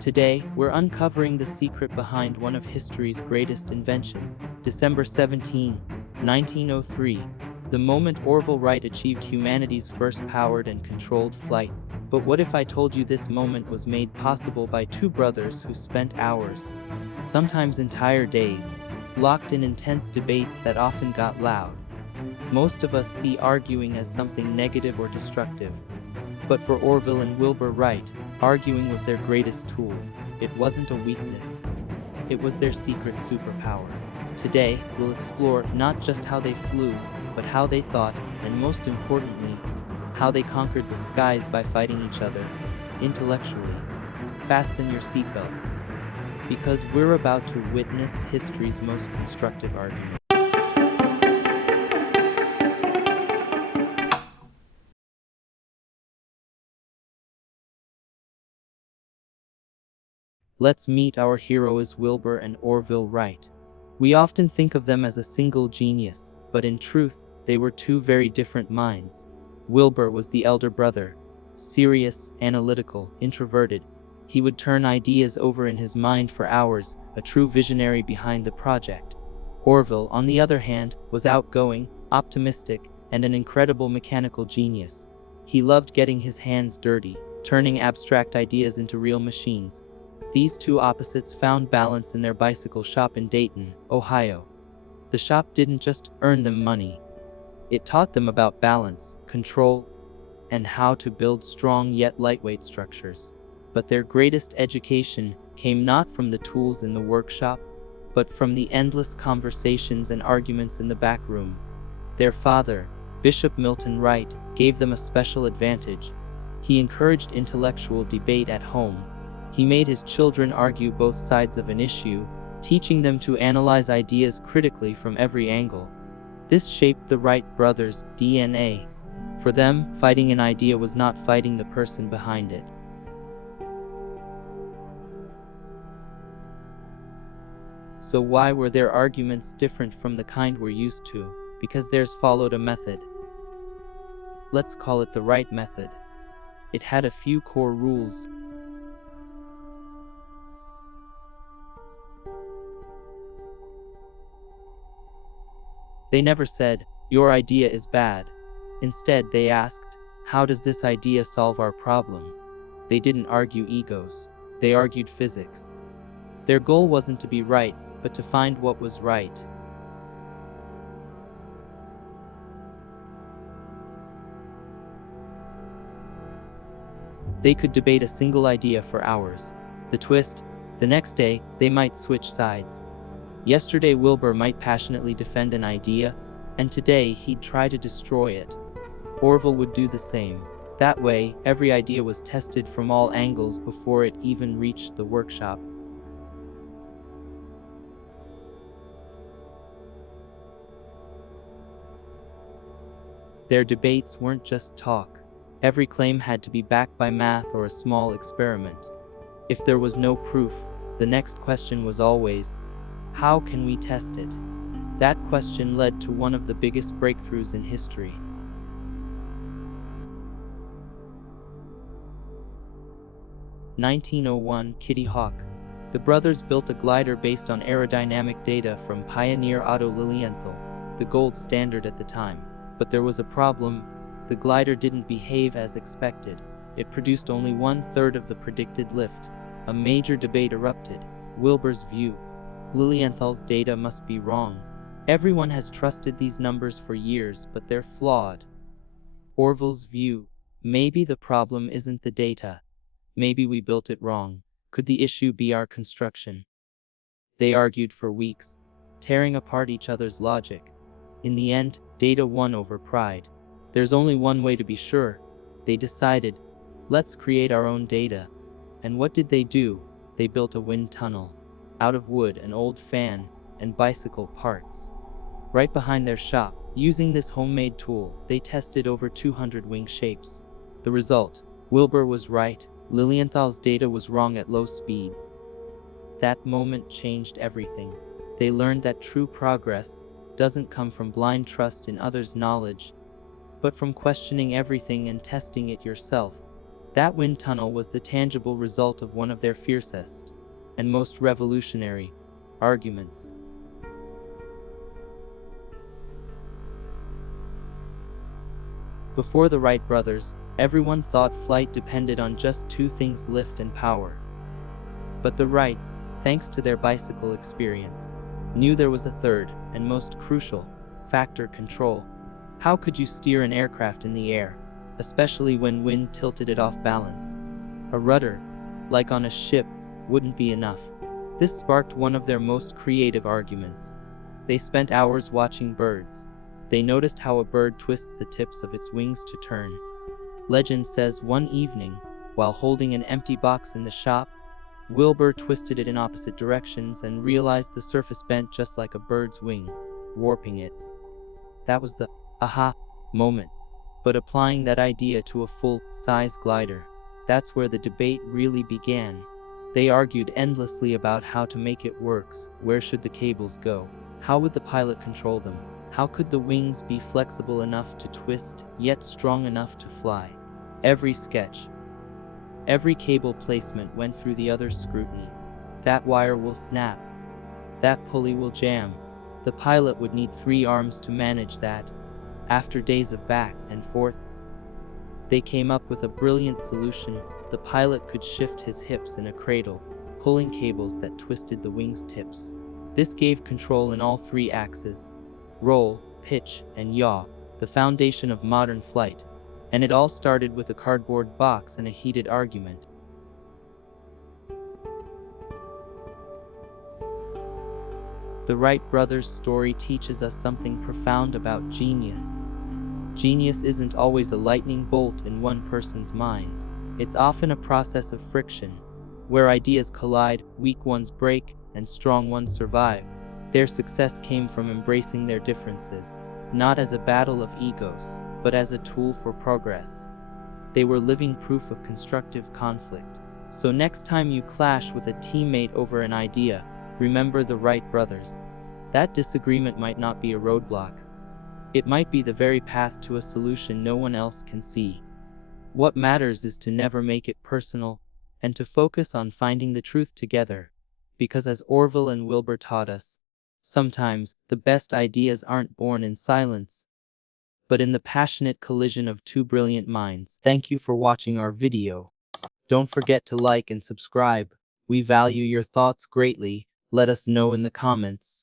Today, we're uncovering the secret behind one of history's greatest inventions, December 17, 1903, the moment Orville Wright achieved humanity's first powered and controlled flight. But what if I told you this moment was made possible by two brothers who spent hours, sometimes entire days, locked in intense debates that often got loud? Most of us see arguing as something negative or destructive. But for Orville and Wilbur Wright, arguing was their greatest tool. It wasn't a weakness. It was their secret superpower. Today, we'll explore not just how they flew, but how they thought, and most importantly, how they conquered the skies by fighting each other, intellectually. Fasten your seatbelt, because we're about to witness history's most constructive argument. Let's meet our heroes Wilbur and Orville Wright. We often think of them as a single genius, but in truth, they were two very different minds. Wilbur was the elder brother, serious, analytical, introverted. He would turn ideas over in his mind for hours, a true visionary behind the project. Orville, on the other hand, was outgoing, optimistic, and an incredible mechanical genius. He loved getting his hands dirty, turning abstract ideas into real machines. These two opposites found balance in their bicycle shop in Dayton, Ohio. The shop didn't just earn them money. It taught them about balance, control, and how to build strong yet lightweight structures. But their greatest education came not from the tools in the workshop, but from the endless conversations and arguments in the back room. Their father, Bishop Milton Wright, gave them a special advantage. He encouraged intellectual debate at home. He made his children argue both sides of an issue, teaching them to analyze ideas critically from every angle. This shaped the Wright brothers' DNA. For them, fighting an idea was not fighting the person behind it. So why were their arguments different from the kind we're used to? Because theirs followed a method. Let's call it the Wright method. It had a few core rules. They never said, "Your idea is bad." Instead, they asked, "How does this idea solve our problem?" They didn't argue egos. They argued physics. Their goal wasn't to be right, but to find what was right. They could debate a single idea for hours. The twist, the next day, they might switch sides. Yesterday Wilbur might passionately defend an idea, and today he'd try to destroy it. Orville would do the same. That way, every idea was tested from all angles before it even reached the workshop. Their debates weren't just talk. Every claim had to be backed by math or a small experiment. If there was no proof, the next question was always, how can we test it? That question led to one of the biggest breakthroughs in history. In 1901, Kitty Hawk. The brothers built a glider based on aerodynamic data from pioneer Otto Lilienthal, the gold standard at the time. But there was a problem. The glider didn't behave as expected. It produced only 1/3 of the predicted lift. A major debate erupted. Wilbur's view: Lilienthal's data must be wrong. Everyone has trusted these numbers for years, but they're flawed. Orville's view: maybe the problem isn't the data. Maybe we built it wrong. Could the issue be our construction? They argued for weeks, tearing apart each other's logic. In the end, data won over pride. There's only one way to be sure. They decided, let's create our own data. And what did they do? They built a wind tunnel. Out of wood, an old fan, and bicycle parts. Right behind their shop, using this homemade tool, they tested over 200 wing shapes. The result: Wilbur was right, Lilienthal's data was wrong at low speeds. That moment changed everything. They learned that true progress doesn't come from blind trust in others' knowledge, but from questioning everything and testing it yourself. That wind tunnel was the tangible result of one of their fiercest and most revolutionary arguments. Before the Wright brothers, everyone thought flight depended on just two things: lift and power. But the Wrights, thanks to their bicycle experience, knew there was a third, and most crucial, factor: control. How could you steer an aircraft in the air, especially when wind tilted it off balance? A rudder, like on a ship, wouldn't be enough. This sparked one of their most creative arguments. They spent hours watching birds. They noticed how a bird twists the tips of its wings to turn. Legend says one evening, while holding an empty box in the shop, Wilbur twisted it in opposite directions and realized the surface bent just like a bird's wing, warping it. That was the aha moment. But applying that idea to a full-size glider, that's where the debate really began. They argued endlessly about how to make it work. Where should the cables go? How would the pilot control them? How could the wings be flexible enough to twist, yet strong enough to fly? Every sketch, every cable placement went through the other's scrutiny. That wire will snap. That pulley will jam. The pilot would need 3 arms to manage that. After days of back and forth, they came up with a brilliant solution. The pilot could shift his hips in a cradle, pulling cables that twisted the wings' tips. This gave control in all 3 axes: roll, pitch, and yaw, the foundation of modern flight. And it all started with a cardboard box and a heated argument. The Wright brothers' story teaches us something profound about genius. Genius isn't always a lightning bolt in one person's mind. It's often a process of friction, where ideas collide, weak ones break, and strong ones survive. Their success came from embracing their differences, not as a battle of egos, but as a tool for progress. They were living proof of constructive conflict. So next time you clash with a teammate over an idea, remember the Wright brothers. That disagreement might not be a roadblock. It might be the very path to a solution no one else can see. What matters is to never make it personal, and to focus on finding the truth together. Because as Orville and Wilbur taught us, sometimes the best ideas aren't born in silence, but in the passionate collision of 2 brilliant minds. Thank you for watching our video. Don't forget to like and subscribe. We value your thoughts greatly. Let us know in the comments.